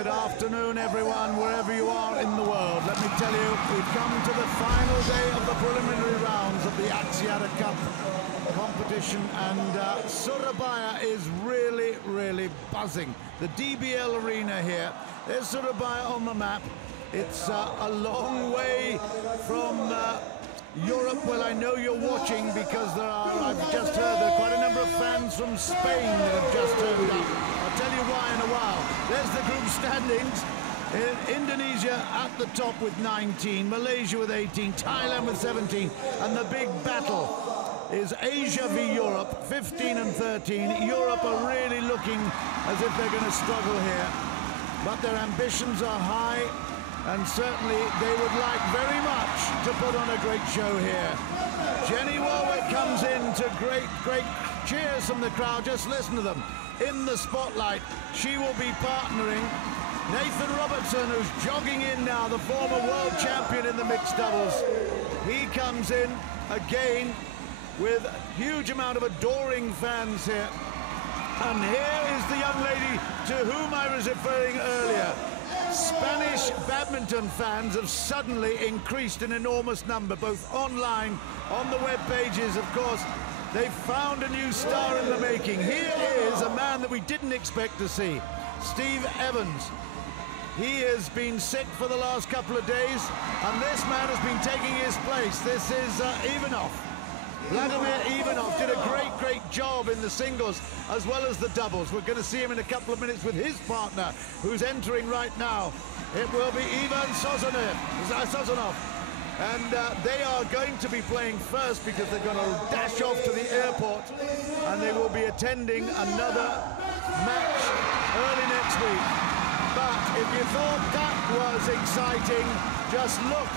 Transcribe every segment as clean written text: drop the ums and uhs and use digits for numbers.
Good afternoon, everyone, wherever you are in the world. Let me tell you, we've come to the final day of the preliminary rounds of the Axiata Cup competition, and Surabaya is really, really buzzing. The DBL arena here. There's Surabaya on the map. It's a long way from Europe. Well, I know you're watching because I've just heard there are quite a number of fans from Spain that have just turned up. I'll tell you why in a while. There's the group standings. Indonesia at the top with 19, Malaysia with 18, Thailand with 17, and the big battle is Asia v Europe, 15 and 13. Europe are really looking as if they're going to struggle here, but their ambitions are high, and certainly they would like very much to put on a great show here. Jenny Warwick comes in to great cheers from the crowd. Just listen to them. In the spotlight, she will be partnering Nathan Robertson, who's jogging in now, the former world champion in the mixed doubles. He comes in again with a huge amount of adoring fans here. And here is the young lady to whom I was referring earlier. Spanish badminton fans have suddenly increased in enormous number, both online, on the web pages, of course. They've found a new star in the making. Here is a man that we didn't expect to see, Steve Evans. He has been sick for the last couple of days, and this man has been taking his place. This is Ivanov. Vladimir Ivanov did a great job in the singles as well as the doubles. We're going to see him in a couple of minutes with his partner, who's entering right now. It will be I.Sozonov. And they are going to be playing first because they're going to dash off to the airport, and they will be attending another match early next week. But if you thought that was exciting, just look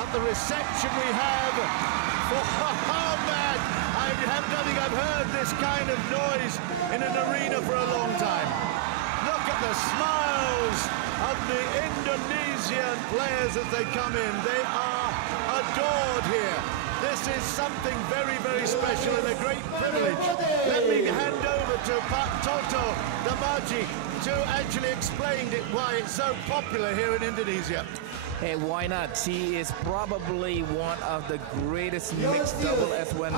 at the reception we have for Mohammad. I think I've heard this kind of noise in an arena for a long time. Look at the smiles of the Indonesian players as they come in. They are adored here. This is something very special and a great privilege. Let me hand over to Pak Toto Damaji to actually explain why it's so popular here in Indonesia. Hey, why not? She is probably one of the greatest mixed double as well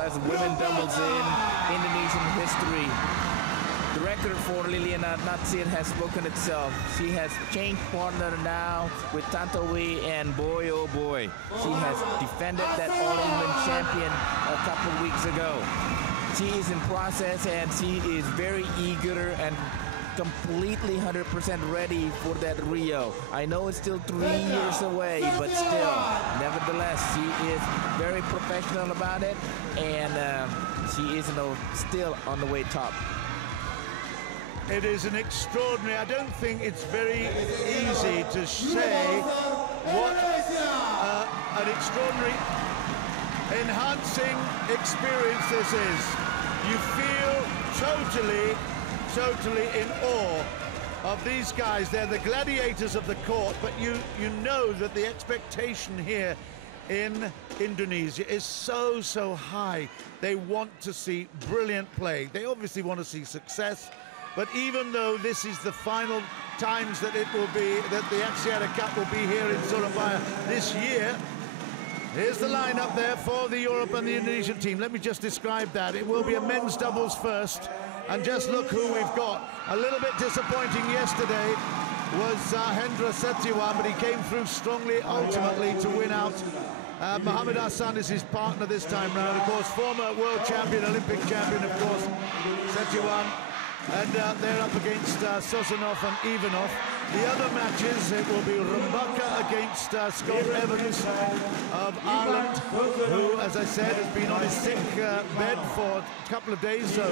as women doubles in Indonesian history. The record for Liliana Natsir has spoken itself. She has changed partner now with Tantowi, and boy oh boy, she has defended that All-England champion a couple of weeks ago. She is in process, and she is very eager and completely 100% ready for that Rio. I know it's still 3 years away, but still, nevertheless, she is very professional about it, and she is still on the way top. It is an extraordinary, I don't think it's very easy to say what an extraordinary enhancing experience this is. You feel totally in awe of these guys. They're the gladiators of the court, but you know that the expectation here in Indonesia is so high. They want to see brilliant play. They obviously want to see success, but even though this is the final times that it will be, that the Axiata Cup will be here in Surabaya this year, here's the lineup there for the Europe and the Indonesian team. Let me just describe that. It will be a men's doubles first. And just look who we've got. A little bit disappointing yesterday was Hendra H.Setiawan, but he came through strongly ultimately to win out. Mohammad Ahsan is his partner this time round. Of course, former world champion, Olympic champion, of course, H.Setiawan. And they're up against H.Sozonov and Ivanov. The other matches, it will be Rumbaka against Scott Evans of Ireland, who, as I said, has been on his sick bed for a couple of days, so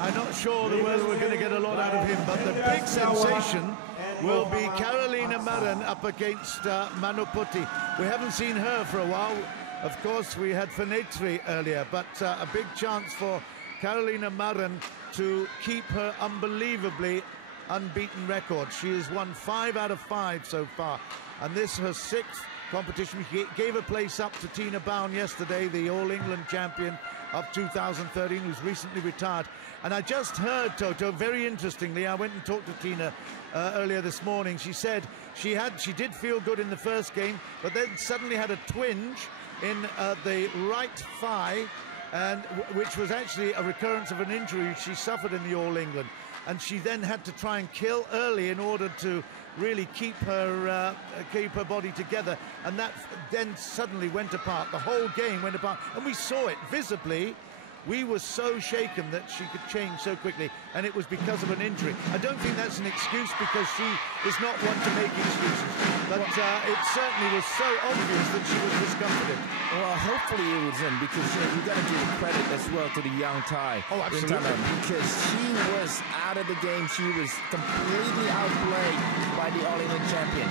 I'm not sure whether we're going to get a lot out of him. But the big sensation will be Carolina Marin up against Manuputi. We haven't seen her for a while. Of course, we had Fenetri earlier, but a big chance for Carolina Marin to keep her unbelievably unbeaten record. She has won 5 out of 5 so far, and this her 6th competition. She gave a place up to Tina Bown yesterday, the All-England champion, of 2013, who's recently retired. And I just heard, Toto, very interestingly, I went and talked to Tina earlier this morning. She said she did feel good in the first game, but then suddenly had a twinge in the right thigh, and which was actually a recurrence of an injury she suffered in the All England. And she then had to try and kill early in order to really keep her body together, and that then suddenly went apart. The whole game went apart, and we saw it visibly. We were so shaken that she could change so quickly, and it was because of an injury. I don't think that's an excuse, because she is not one to make excuses, but it certainly was so obvious that she was discomforted. Well, hopefully it was in, because you got to give credit as well to the young Thai. Oh, absolutely. Because she was out of the game. She was completely outplayed by the All England champion.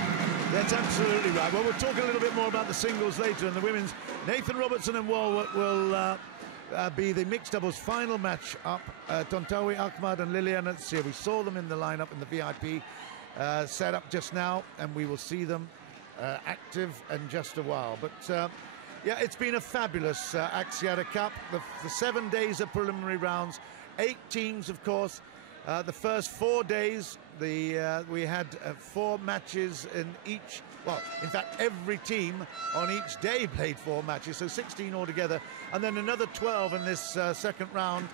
That's absolutely right. Well, we'll talk a little bit more about the singles later, and the women's. Nathan Robertson and Walworth will be the mixed doubles final match up. Tontawi Ahmad and Liliana Tsir. We saw them in the lineup in the VIP set up just now, and we will see them active in just a while. But yeah, it's been a fabulous Axiata Cup. The 7 days of preliminary rounds, 8 teams, of course. The first 4 days, we had 4 matches in each. Well, in fact, every team on each day played 4 matches, so 16 altogether. And then another 12 in this second round,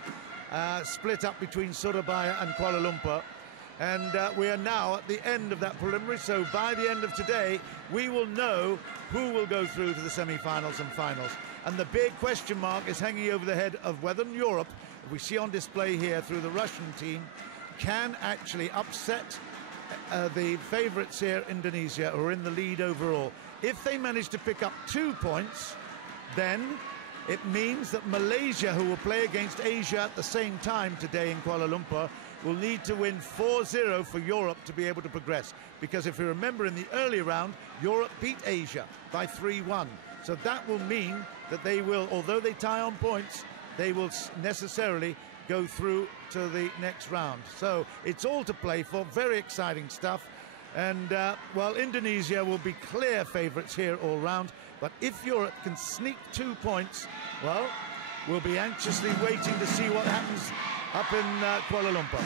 split up between Surabaya and Kuala Lumpur. And we are now at the end of that preliminary, so by the end of today, we will know who will go through to the semi-finals and finals. And the big question mark is hanging over the head of whether Europe, we see on display here through the Russian team, can actually upset the favourites here, Indonesia, who are in the lead overall. If they manage to pick up 2 points, then it means that Malaysia, who will play against Asia at the same time today in Kuala Lumpur, will need to win 4-0 for Europe to be able to progress. Because if you remember, in the earlier round, Europe beat Asia by 3-1. So that will mean that they will, although they tie on points, they will necessarily go through to the next round. So it's all to play for. Very exciting stuff. And well, Indonesia will be clear favourites here all round. But if Europe can sneak 2 points, well, we'll be anxiously waiting to see what happens up in Kuala Lumpur.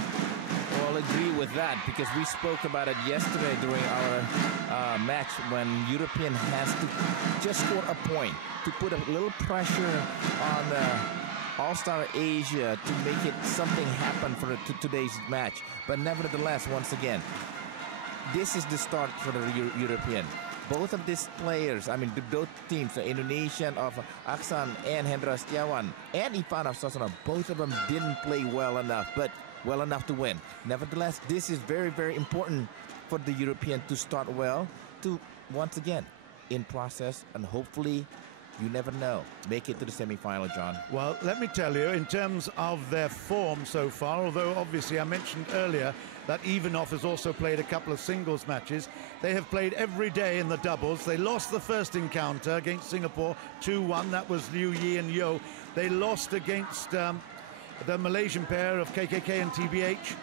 Well, I'll agree with that, because we spoke about it yesterday during our match, when European has to just score a point to put a little pressure on All-Star Asia to make it something happen for today's match. But nevertheless, once again, this is the start for the European. Both of these players, I mean, both teams, the Indonesian of Ahsan and Hendra Setiawan and V.Ivanov H.Setiawan, both of them didn't play well enough, but well enough to win. Nevertheless, this is very, very important for the European to start well, to once again in process, and hopefully, you never know, make it to the semi-final, John. Well, let me tell you, in terms of their form so far, although obviously I mentioned earlier that V.Ivanov has also played a couple of singles matches, they have played every day in the doubles. They lost the first encounter against Singapore 2-1. That was Liu Yi and Yo. They lost against the Malaysian pair of KKK and TBH.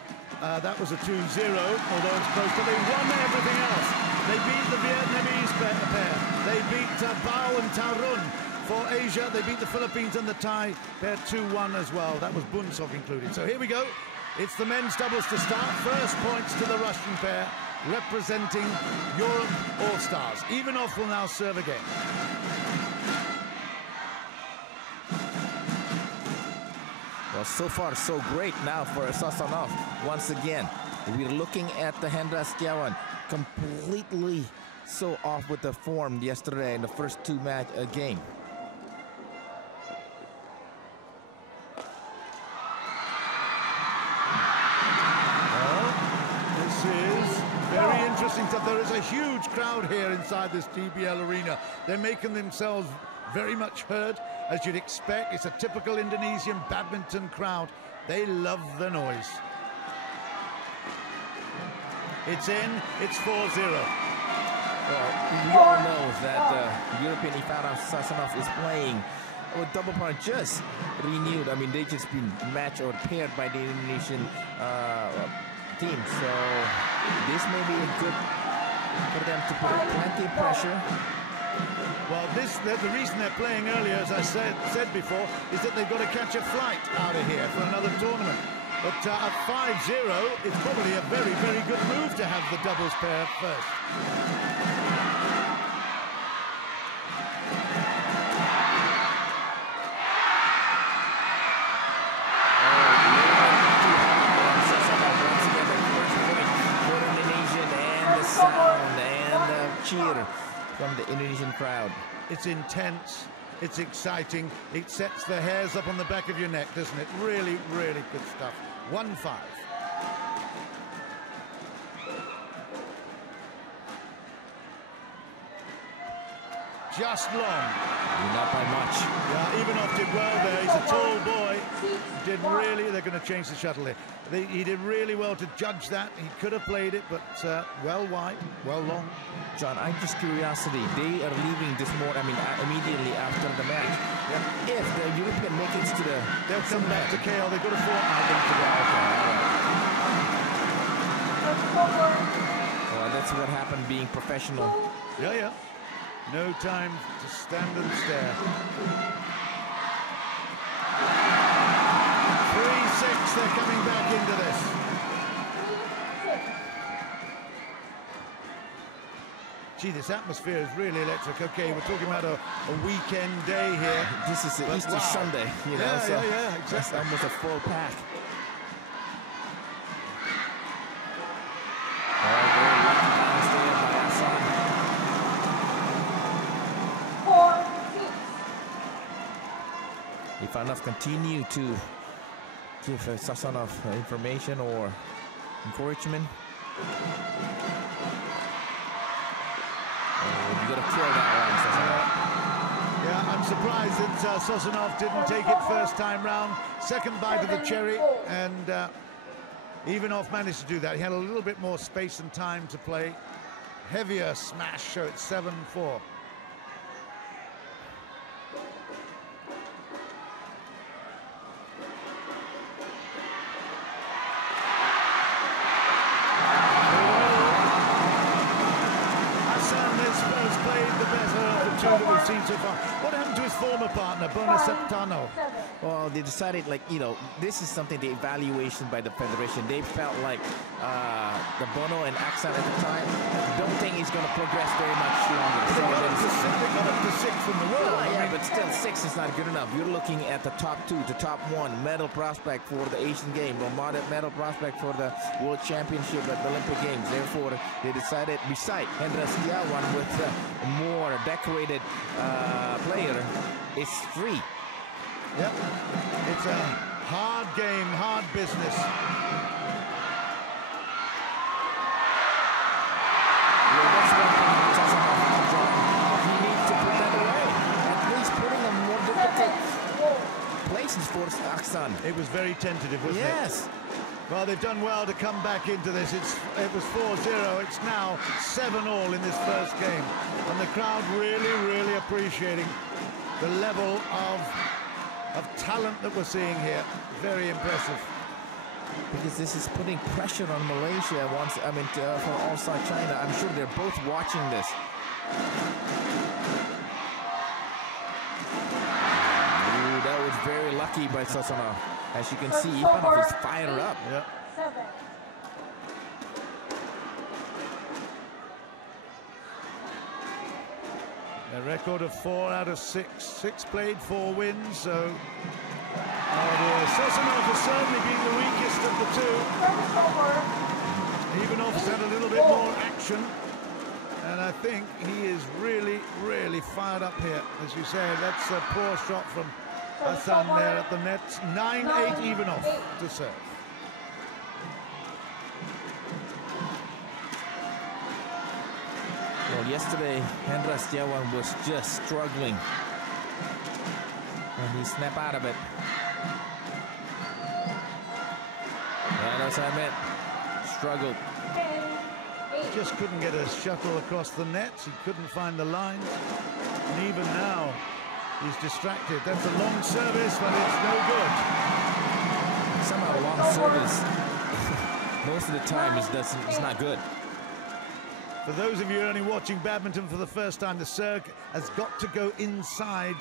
That was a 2-0, although it's close, but they won everything else. They beat the Vietnamese pair. They beat Bao and Tarun for Asia. They beat the Philippines and the Thai pair 2-1 as well. That was Bunsok included. So here we go. It's the men's doubles to start. First points to the Russian pair, representing Europe All-Stars. V.Ivanov will now serve again. Well, so far, so great now for I.Sozonov. Once again, we're looking at the Hendra Setiawan, completely so off with the form yesterday in the first 2 match game. Very interesting stuff. There is a huge crowd here inside this TBL arena. They're making themselves very much heard, as you'd expect. It's a typical Indonesian badminton crowd. They love the noise. It's in. It's 4-0. Well, we all know that European V.Ivanov H.Setiawan is playing with double partner just renewed. I mean, they just been matched or paired by the Indonesian team. So this may be good for them to put plenty of pressure Well, the reason they're playing earlier, as I said before, is that they've got to catch a flight out of here for another tournament. But at 5-0, it's probably a very, very good move to have the doubles pair first. Cheer from the Indonesian crowd. It's intense, it's exciting, it sets the hairs up on the back of your neck, doesn't it? Really, really good stuff. 1-5. Just long. Not by much. Yeah, Ivanov did well there. He's a tall boy. Did really. They're going to change the shuttle here. He did really well to judge that. He could have played it, but well wide, well long. John, I'm just curiosity. They are leaving this morning. I mean, immediately after the match. Yeah. If the European make it to the, they'll come back to KL. They've got a fortnight to go. Well, that's what happened being professional. Yeah, yeah. No time to stand and stare. 3-6, they're coming back into this. Gee, this atmosphere is really electric. Okay, we're talking about a weekend day here. This is the Easter Sunday, you know, so yeah, exactly. That's almost a full pack. V.Ivanov continue to give H.Setiawan information or encouragement. You got to kill that one, Yeah, I'm surprised that H.Setiawan didn't take it first time round. Second bite of the cherry, and Ivanov managed to do that. He had a little bit more space and time to play. Heavier smash, so it's 7-4. That we've seen so far. What happened to his former partner, Mohammad? Well, they decided, like, you know, this is something, the evaluation by the federation. They felt like the Bono and Ahsan at the time don't think he's going to progress very much longer. They got up to 6 from the world. Yeah, but still 6 is not good enough. You're looking at the top 2, the top 1 medal prospect for the Asian Games, Mohammad medal prospect for the World Championship at the Olympic Games. Therefore, they decided, beside Hendra Setiawan with a more decorated player, is free. Yep, it's a hard game, hard business. Yeah, that's one thing that H.Setiawan, he needs to put that away. At least putting a more difficult places for Ahsan. It was very tentative, wasn't it? Yes. Well, they've done well to come back into this. It was 4-0. It's now 7-all in this first game. And the crowd really, really appreciating the level of talent that we're seeing here. Very impressive. Because this is putting pressure on Malaysia once, I mean, for all South China. I'm sure they're both watching this. Ooh, that was very lucky by H.Setiawan. As you can see, Ivanov is fired up. Yeah. A record of 4 out of 6. 6 played, 4 wins, so H.Setiawan has certainly been the weakest of the two. Ivanov has had a little bit more action, and I think he is really, really fired up here. As you say, that's a poor shot from Ahsan there at the net. 9-8 Ivanov to serve. Well, yesterday, Hendra Setiawan was just struggling. And he snapped out of it. And as I meant, struggled. He just couldn't get a shuttle across the nets. He couldn't find the line. And even now, he's distracted. That's a long service, but it's no good. Somehow long service, most of the time, it's not good. For those of you only watching badminton for the first time, the serve has got to go inside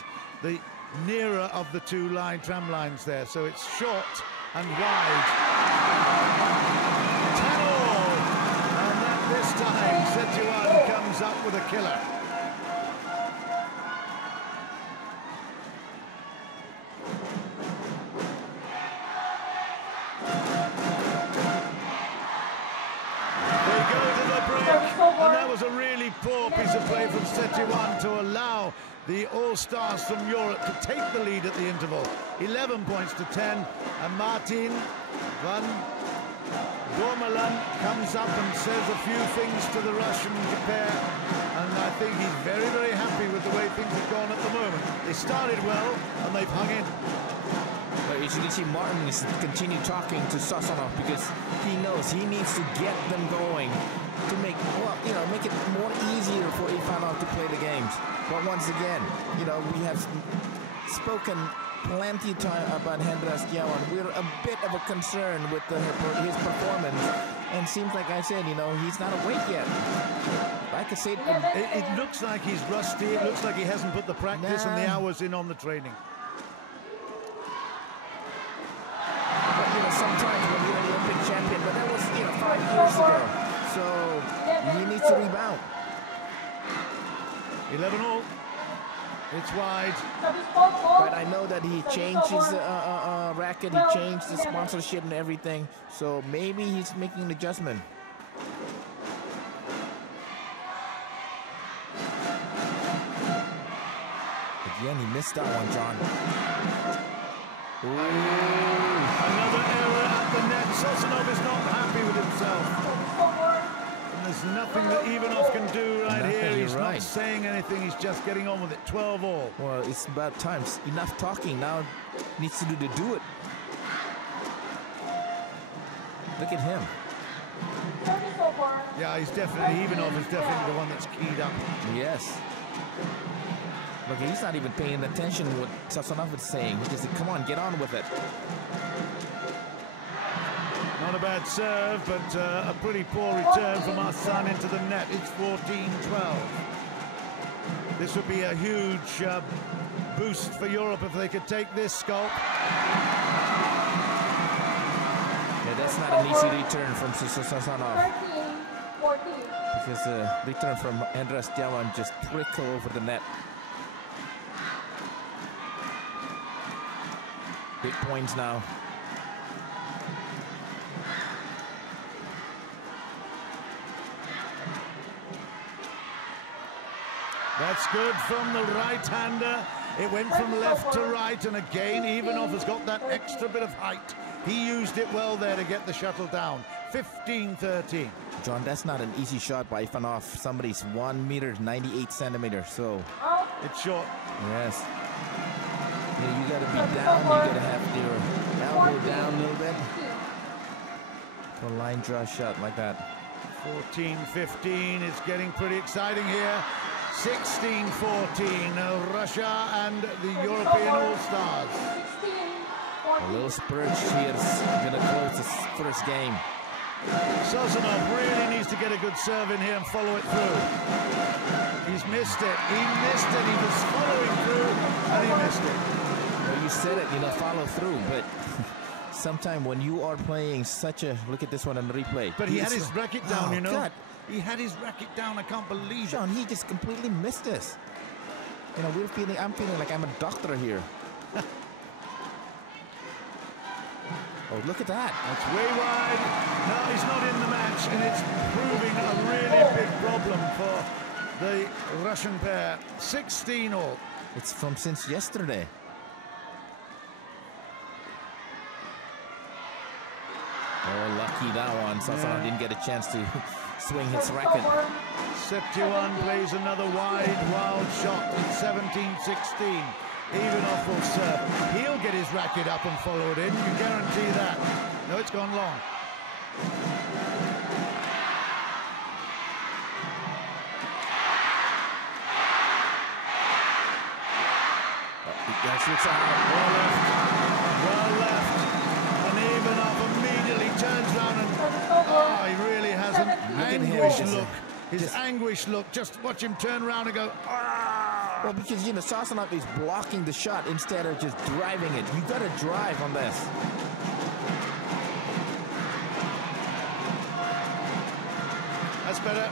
the nearer of the two tram lines there. So it's short and wide. 10-all. And that this time, H.Setiawan comes up with a killer. And that was a really poor piece of play from H.Setiawan to allow the all-stars from Europe to take the lead at the interval. 11 points to 10. And Martin van Dormelan comes up and says a few things to the Russian pair. And I think he's very, very happy with the way things have gone at the moment. They started well and they've hung in. But as you can see, Martin is continue talking to I.Sozonov because he knows he needs to get them going to make, well, you know, make it more easier for V.Ivanov to play the games. But once again, you know, we have spoken plenty of time about Hendra H.Setiawan. We're a bit of a concern with his performance, and seems like I said, you know, he's not awake yet. Like I said, it looks like he's rusty. It looks like he hasn't put the practice and the hours in on the training. But you know, sometimes when you're an Olympic champion, but that was, you know, 5 years ago. So he needs to rebound. 11-all. It's wide. But I know that he changed his racket, he changed the sponsorship and everything. So maybe he's making an adjustment. Again, he missed that one, John. Another error at the net. H.Sozonov is not happy with himself. And there's nothing that Ivanov can do right here. He's not saying anything. He's just getting on with it. 12-all. Well, it's about time. Enough talking. Now needs to do it. Look at him. Yeah, he's definitely, Ivanov is definitely the one that's keyed up. Yes. Look, he's not even paying attention to what H.Sozonov is saying. He just said, come on, get on with it. Not a bad serve, but a pretty poor return from M.Ahsan into the net. It's 14-12. This would be a huge boost for Europe if they could take this sculpt. Yeah, that's not an easy return from H.Sozonov. Because the return from Hendra H.Setiawan just trickle over the net. Big points now. That's good from the right-hander. It went from left to right, and again, Ivanov has got that extra bit of height. He used it well there to get the shuttle down. 15-13. John, that's not an easy shot by Ivanov. Somebody's 1 meter, 98 centimeters, so. It's short. Yes. Yeah, you gotta be down, you gotta have your elbow down a little bit. For a line draw shot like that. 14-15, it's getting pretty exciting here. 16-14, Russia and the European All-Stars. A little spurt here is gonna close this first game. H.Sozonov really needs to get a good serve in here and follow it through. He's missed it. He missed it. He was following through and he missed it. Well, you said it, you know, follow through, but sometime when you are playing such a, look at this one on the replay. But he had his racket down, you know. God. He had his racket down. I can't believe it. John, he just completely missed this. You know, I'm feeling like I'm a doctor here. Oh, look at that. That's way wide. No, he's not in the match, and it's proving a really big problem for the Russian pair. 16-all. It's from since yesterday. Oh, lucky that one. H.Setiawan didn't get a chance to swing his racket. H.Setiawan plays another wild shot. It's 17-16. Ivanov will serve. He'll get his racket up and follow it in. You guarantee that. No, it's gone long. Yes, it's out. Well left. Well left. And Ivanov immediately turns around and he really has an anguished look His anguished look, just watch him turn around and go, ah! Well, because, you know, Sozonov is blocking the shot instead of just driving it. You got to drive on this. That's better.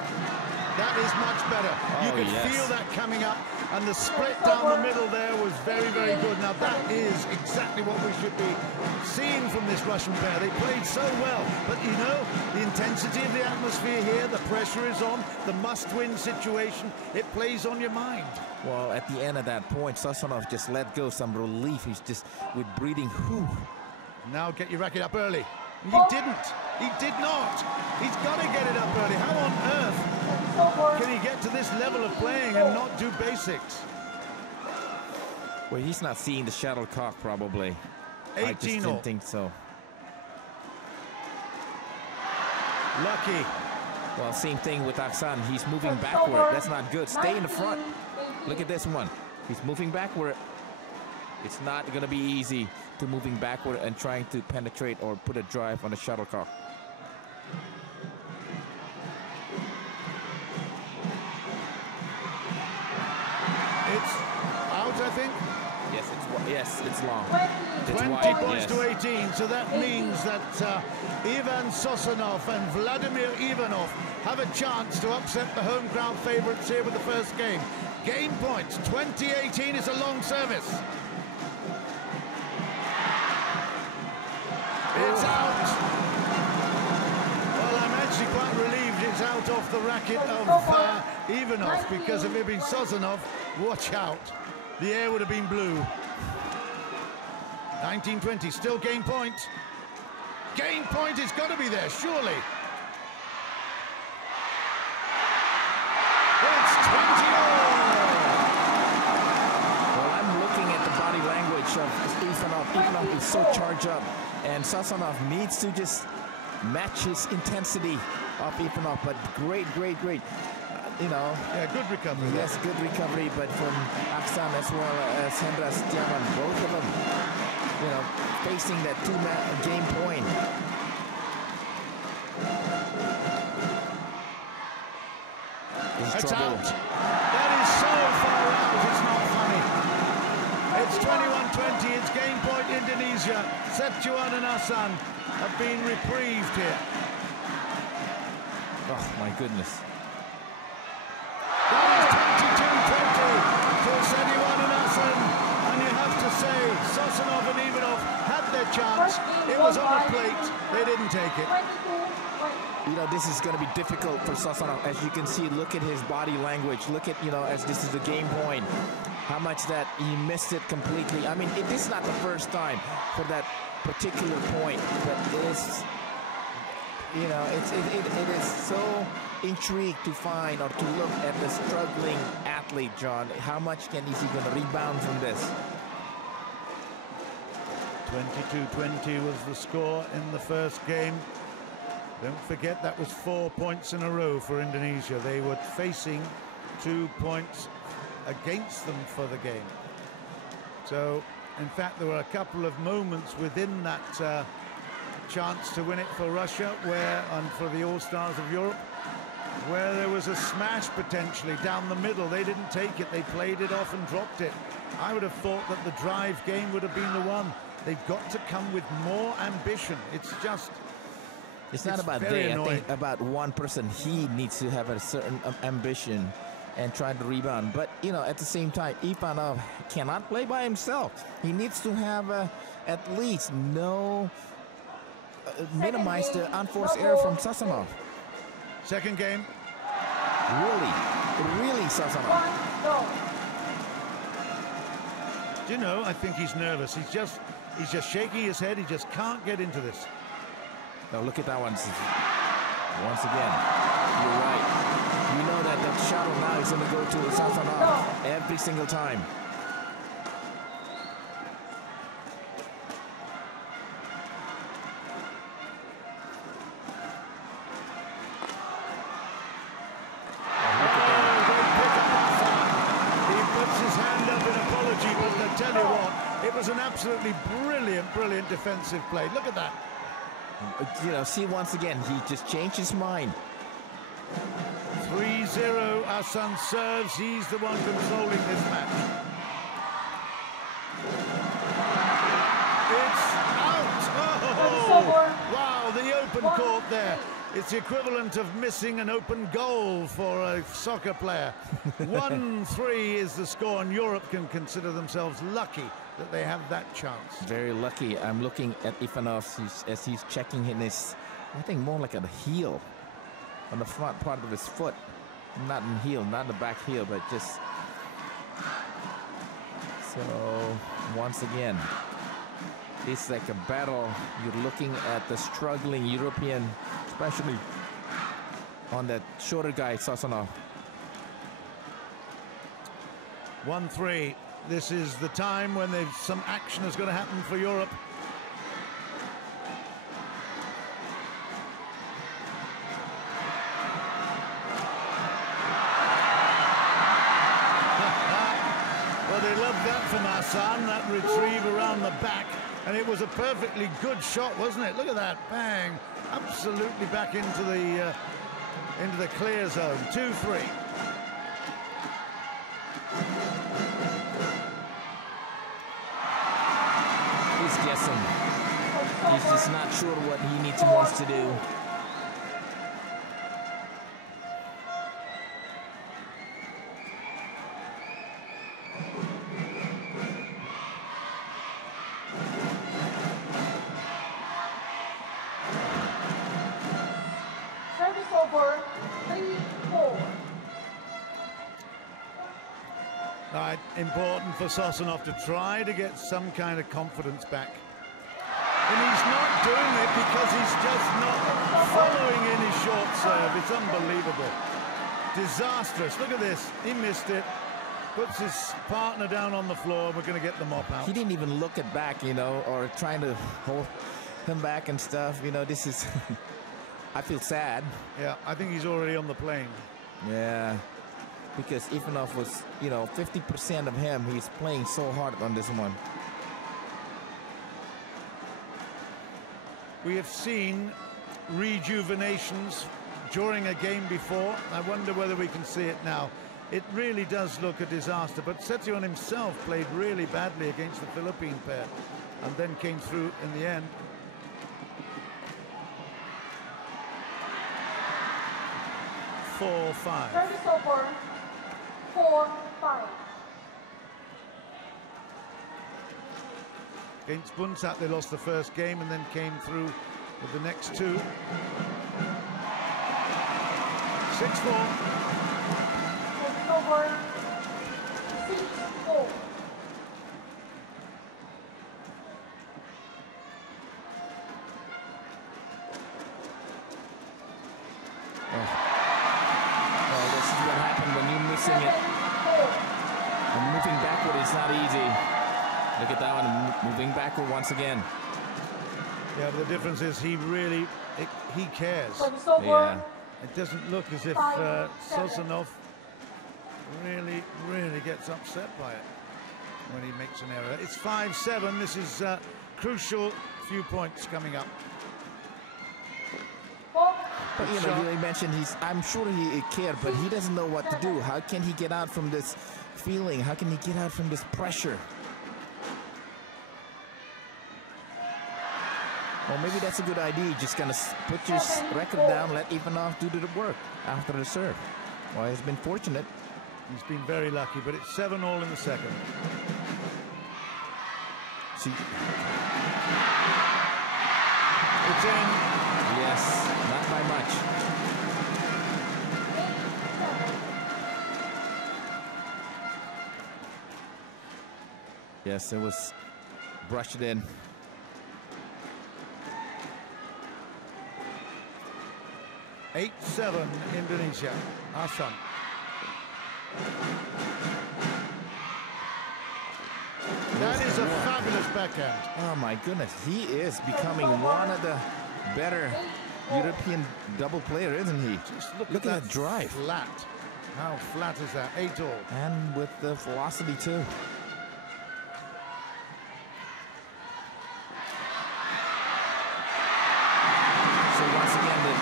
That is much better. You could feel that coming up, and the split down the middle there was very, very good. Now that is exactly what we should be seeing from this Russian pair. They played so well, but you know, the intensity of the atmosphere here, the pressure is on, the must-win situation, it plays on your mind. Well, at the end of that point, Sozonov just let go some relief. He's just with breathing. Whew. Now get your racket up early. He didn't. He did not. He's got to get it up early. How on earth can he get to this level of playing and not do basics? Well, he's not seeing the shuttlecock probably. 18-all. I just didn't think so. Lucky. Well, same thing with Ahsan. He's moving backward. That's not good. Stay in the front. Look at this one. He's moving backward. It's not going to be easy to moving backward and trying to penetrate or put a drive on the shuttlecock. It's out, I think. Yes, it's long. 20 wide, points to 18, so that means that H.Setiawan and Vladimir Ivanov have a chance to upset the home ground favourites here with the first game. Game points, 20-18 is a long service. It's out. Well, I'm actually quite relieved it's out off the racket of Ivanov because if it had been Sozonov, watch out. The air would have been blue. 19-20, still game point. Game point has got to be there, surely. It's 20-all. Well, I'm looking at the body language of Ivanov. Ivanov is so charged up, and Sozonov needs to just match his intensity of Ivanov. But great. You know. Yeah, good recovery. Yes, good recovery, but from Ahsan as well as Hendra, H.Setiawan, both of them, you know, facing that game point. It's out. That is so far out, it's not funny. It's 21-20, it's game point Indonesia. H.Setiawan and Ahsan have been reprieved here. Oh, my goodness. That is 22-20 to H.Setiawan and Ahsan. And you have to say, Sozonov and Ivanov had their chance. It was on a plate. They didn't take it. You know, this is going to be difficult for Sozonov. As you can see, look at his body language. Look at, you know, as this is the game point, how much that he missed it completely. I mean, this is not the first time for that particular point, but it is, you know, it is so intrigued to find or to look at the struggling athlete, John. How much is he going to rebound from this? 22-20 was the score in the first game. Don't forget that was 4 points in a row for Indonesia. They were facing 2 points against them for the game. So, in fact, there were a couple of moments within that chance to win it for Russia, and for the All-Stars of Europe, where there was a smash potentially down the middle. They didn't take it. They played it off and dropped it. I would have thought that the drive game would have been the one. They've got to come with more ambition. It's just... It's not about they. I think about one person. He needs to have a certain ambition and try to rebound. But, you know, at the same time, Ivanov cannot play by himself. He needs to have at least minimize the unforced error from Sozonov. Second game. Really, Sozonov. Do you know, I think he's nervous. He's just shaking his head. He just can't get into this. Now look at that one. Once again, you're right. You know that that shuttle now is going to go to Sozonov every single time. He puts his hand up in apology, but I tell you what, it was an absolutely brilliant defensive play. Look at that. You know, see, once again, he just changed his mind. 3 3-0, Ahsan serves. He's the one controlling this match. It's out! Oh, wow, the open court there. It's the equivalent of missing an open goal for a soccer player. 1-3 is the score, and Europe can consider themselves lucky that they have that chance. Very lucky. I'm looking at Ivanov as he's checking his, I think more like a heel on the front part of his foot. Not in heel, not in the back heel, but just... So, once again, it's like a battle. You're looking at the struggling European, especially on that shorter guy, H.Setiawan. 1-3. This is the time when some action is going to happen for Europe. Well, they love that from Ahsan, that retrieve around the back. And it was a perfectly good shot, wasn't it? Look at that, bang. Absolutely back into the clear zone. 2-3. He's guessing. He's just not sure what he wants to do. Important for H.Setiawan to try to get some kind of confidence back. And he's not doing it because he's just not following in his short serve. It's unbelievable. Disastrous. Look at this. He missed it. Puts his partner down on the floor. We're going to get the mop out. He didn't even look it back, you know, or trying to hold him back and stuff. You know, this is... I feel sad. Yeah, I think he's already on the plane. Yeah. Because Ivanov was, you know, 50% of him. He's playing so hard on this one. We have seen rejuvenations during a game before. I wonder whether we can see it now. It really does look a disaster, but H.Setiawan himself played really badly against the Philippine pair and then came through in the end. Four, 5. 4-5. Against Bunsat, they lost the first game and then came through with the next two. 6-4. Over 6-4. And moving backward is not easy. Look at that one, moving backward once again. Yeah, but the difference is he cares. Yeah. It doesn't look as if H.Setiawan really gets upset by it when he makes an error. It's 5-7. This is crucial. Few points coming up. But you know, you mentioned I'm sure he cared, but he doesn't know what to do. How can he get out from this feeling? How can he get out from this pressure? Well, maybe that's a good idea. Just gonna put your record down, let Ivanov do the work after the serve. Well, he's been fortunate. He's been very lucky, but it's 7-all in the second. See, it's in. Yes, not by much. Yes, it was brushed in. Eight, 7 Indonesia. Ahsan. That is a fabulous backhand. Oh my goodness, he is becoming one of the better European double player, isn't he? Just look at that drive. Flat. How flat is that? 8-all. And with the velocity too. So once again, the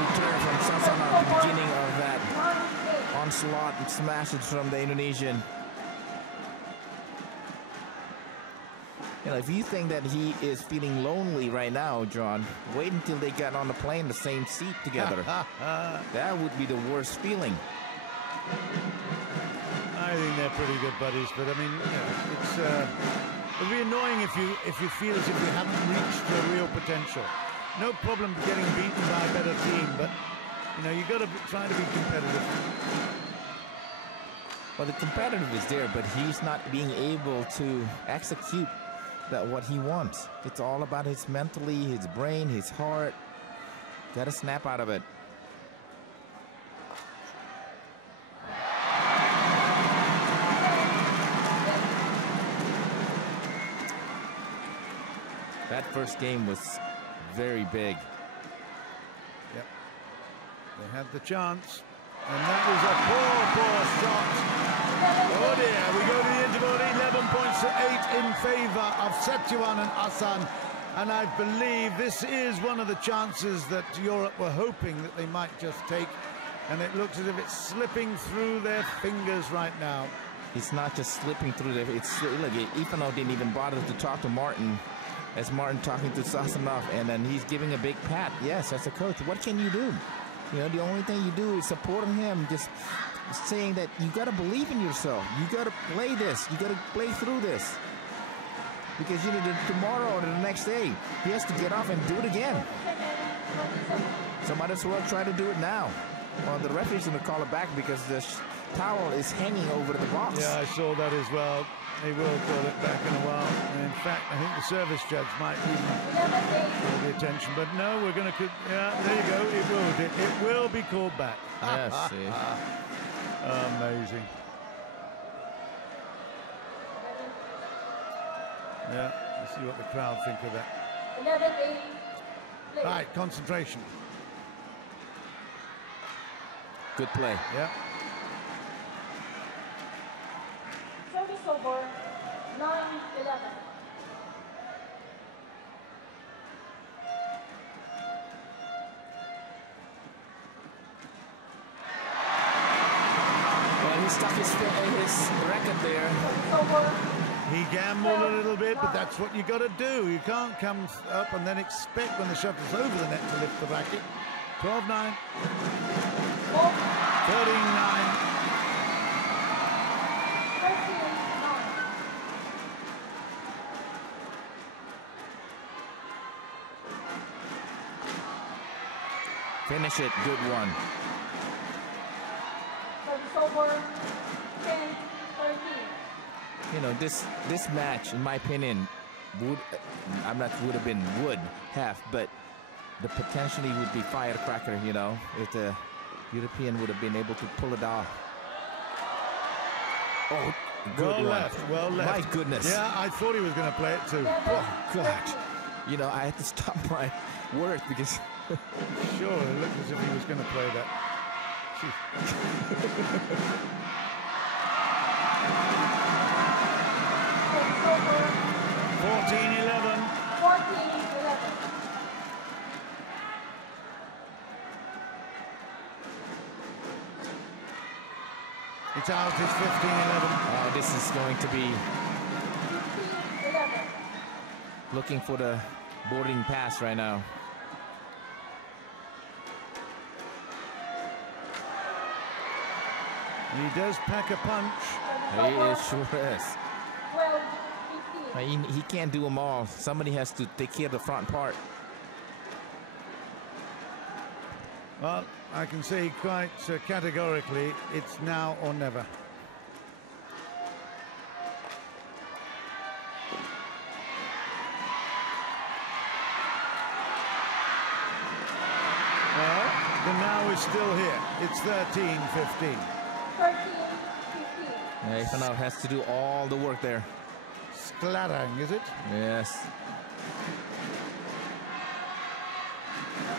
return from H.Setiawan at the beginning of that onslaught and smashes from the Indonesian. You know, if you think that he is feeling lonely right now, John, wait until they get on the plane, the same seat together. That would be the worst feeling. I think they're pretty good buddies, but I mean, you know, it'd be annoying if you feel as if you haven't reached your real potential. No problem getting beaten by a better team, but you know, you got to try to be competitive. Well, the competitive is there, but he's not being able to execute what he wants. It's all about his mentally, his brain, his heart. Got to snap out of it. That first game was very big. Yep. They had the chance, and that was a poor shot. Oh dear, we go to the interval, 11 points to 8 in favour of H.Setiawan and M.Ahsan. And I believe this is one of the chances that Europe were hoping that they might just take. And it looks as if it's slipping through their fingers right now. It's not just slipping through their, it's look, V.Ivanov didn't even bother to talk to Martin. As Martin talking to H.Sozonov, and then he's giving a big pat. Yes, as a coach, what can you do? You know, the only thing you do is supporting him, just saying that you got to believe in yourself. You got to play this. You got to play through this. Because, you know, tomorrow or the next day, he has to get off and do it again. So might as well try to do it now. Well, the referee's going to call it back because the towel is hanging over the box. Yeah, I saw that as well. They will call it back in a while. And in fact, I think the service judge might even call the attention. But no, we're going to... Yeah, there you go. It will be called back. Yes, see. Amazing. Yeah, let's see what the crowd think of that. Right, concentration. Good play. Yeah. Service over, 9-11. Well, he stuck his racket there. He gambled a little bit, but that's what you got to do. You can't come up and then expect when the shuttle's over the net to lift the racket. 12-9. 13-9. Finish it, good one. Over, 10-13. You know, this match, in my opinion, would have, but the potentially would be firecracker, you know, if the European would have been able to pull it off. Oh, good well left, well left. My goodness. Yeah, I thought he was going to play it too. Oh, God. You know, I had to stop my words because... Sure, it looked as if he was going to play that. 14-11. 14-11. It's out, it's 15-11. This is going to be 15-11. looking for the boarding pass right now. He does pack a punch. He sure is. 12-15. He can't do them all. Somebody has to take care of the front part. Well, I can say quite categorically, it's now or never. Well, the now is still here. It's 13-15. 13-15. V.Ivanov has to do all the work there. Sklarang, is it? Yes.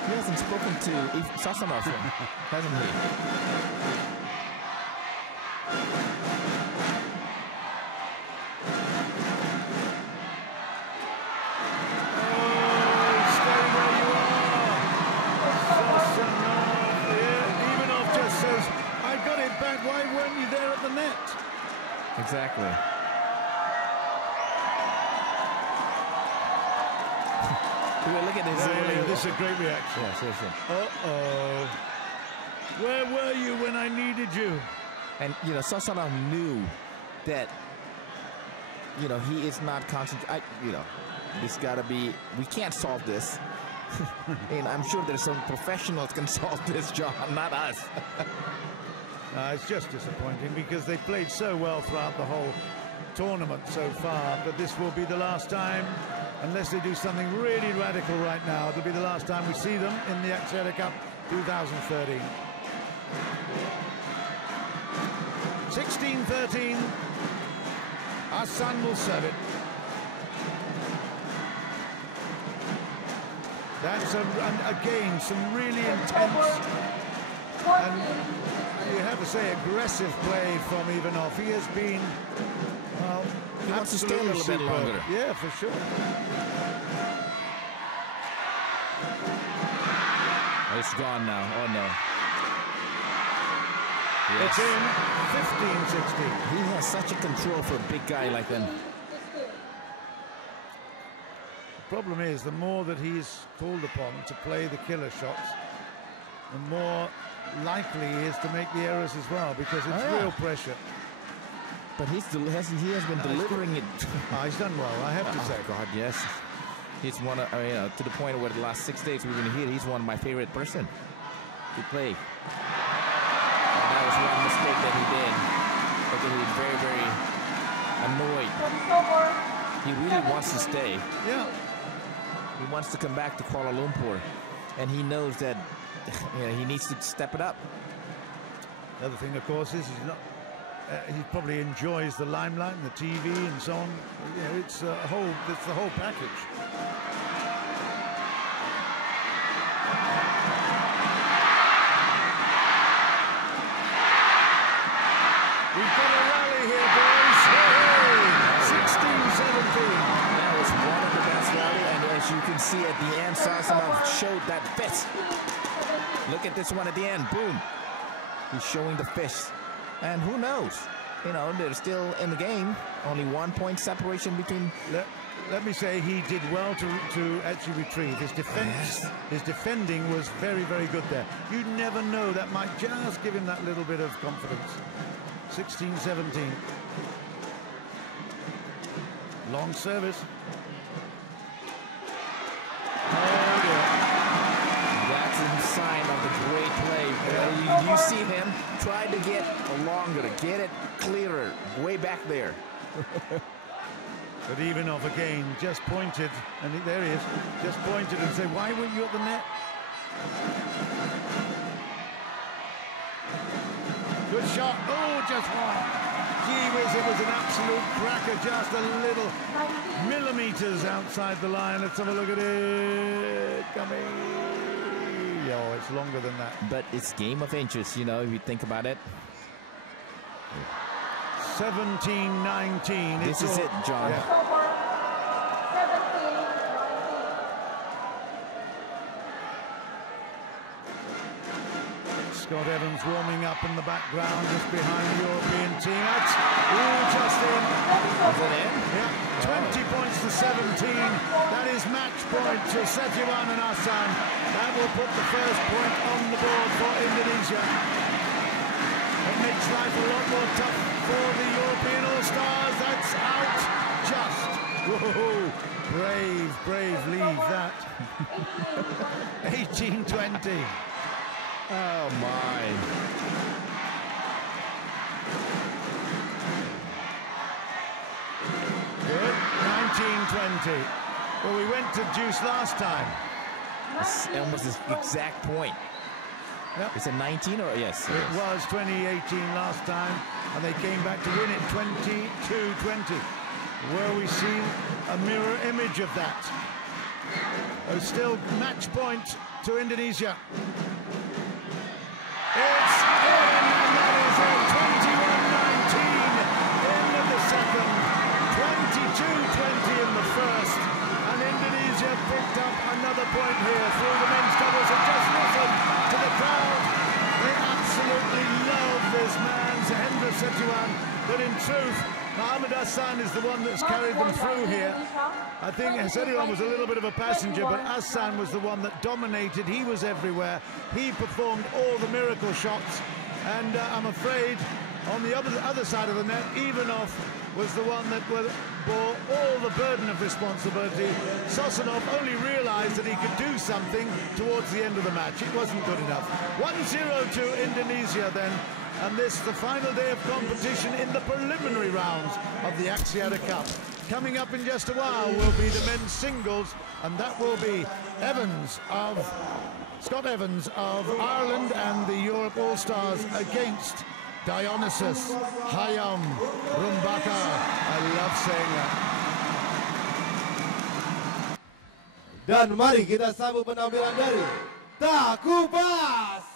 He hasn't spoken to H.Setiawan, hasn't he? Oh, stay where you are. H.Setiawan, yeah, Ivanov just says, I got it back. fact, why weren't you there at the net? Exactly. Look at this. This is a great reaction. Yeah, seriously. Uh-oh. Where were you when I needed you? And, you know, H.Setiawan knew that, you know, he is not concentrating. You know, it's got to be, we can't solve this. And I'm sure there's some professionals can solve this, John, not us. It's just disappointing because they played so well throughout the whole tournament so far, but this will be the last time, unless they do something really radical right now, it'll be the last time we see them in the Axiata Cup 2013. 16-13. Ahsan will serve it. That's again some really intense and you have to say aggressive play from Ivanov. He has been he wants to stay a little bit longer. Yeah, for sure. Oh, it's gone now. Oh no. Yes. It's in 15-16. He has such a control for a big guy like him. The problem is, the more that he's called upon to play the killer shots, the more likely he is to make the errors as well, because it's real pressure. But he has been delivering it. He's done well, I have to say. God, yes. He's one of, you know, to the point where the last 6 days we've been here, he's one of my favorite person to play. And that was one mistake that he did. But then he was very, very annoyed. He really wants to stay. Yeah. He wants to come back to Kuala Lumpur. And he knows that, you know, he needs to step it up. The other thing, of course, is he's not. He probably enjoys the limelight and the TV and so on. You know, it's the whole package. We've got a rally here, boys. Hey, 16-17. That was one of the best rally, and as you can see at the end, H.Setiawan showed that fist. Look at this one at the end. Boom. He's showing the fist. And who knows? You know, they're still in the game. Only 1 point separation between. Let me say he did well to actually retrieve. His defense, his defending was very, very good there. You never know, that might just give him that little bit of confidence. 16-17. Long service. Oh dear. That's a sign of the great play. You see him try to get longer, get it clearer, way back there. But Ivanov again just pointed, and there he is, just pointed and said, why weren't you at the net? Good shot. Oh, just one. Gee whiz, it was an absolute cracker, just a little millimeters outside the line. Let's have a look at it. Coming. Oh, it's longer than that. But it's game of inches, you know, if you think about it. 17-19. This is it, John. Yeah. 17-19. Scott Evans warming up in the background, just behind the European team. That's just in. Is it in? Yeah, 20 points to 17. That is match point to H.Setiawan and Ahsan. That will put the first point on the board for Indonesia. It makes life a lot more tough for the European All-Stars. That's out just. Whoa, brave leave that. 18-20. Oh, my. Good. 19-20. Well, we went to juice last time. It's almost the exact point. Yep. Is it 19 or yes? It was 2018 last time, and they came back to win it 22-20. Where we see a mirror image of that. Still match point to Indonesia. It's in, and that is a 21-19. End of the second. 22-20 in the first. And Indonesia picked up another point here through the men's doubles. And just listen to the crowd. They absolutely love this man. H.Setiawan that in truth, Mohammad Ahsan is the one that's carried them through here. I think H.Setiawan was a little bit of a passenger, but Ahsan was the one that dominated. He was everywhere. He performed all the miracle shots. And I'm afraid on the other side of the net, I.Sozonov was the one that bore all the burden of responsibility. H.Sozonov only realized that he could do something towards the end of the match. It wasn't good enough. 1-0 to Indonesia then. And this, the final day of competition in the preliminary rounds of the Axiata Cup. Coming up in just a while will be the men's singles, and that will be Scott Evans of Ireland and the Europe All-Stars against Dionysus Hayam Rumbaka. I love saying that. Dan mari kita sambut penampilan dari Takupas.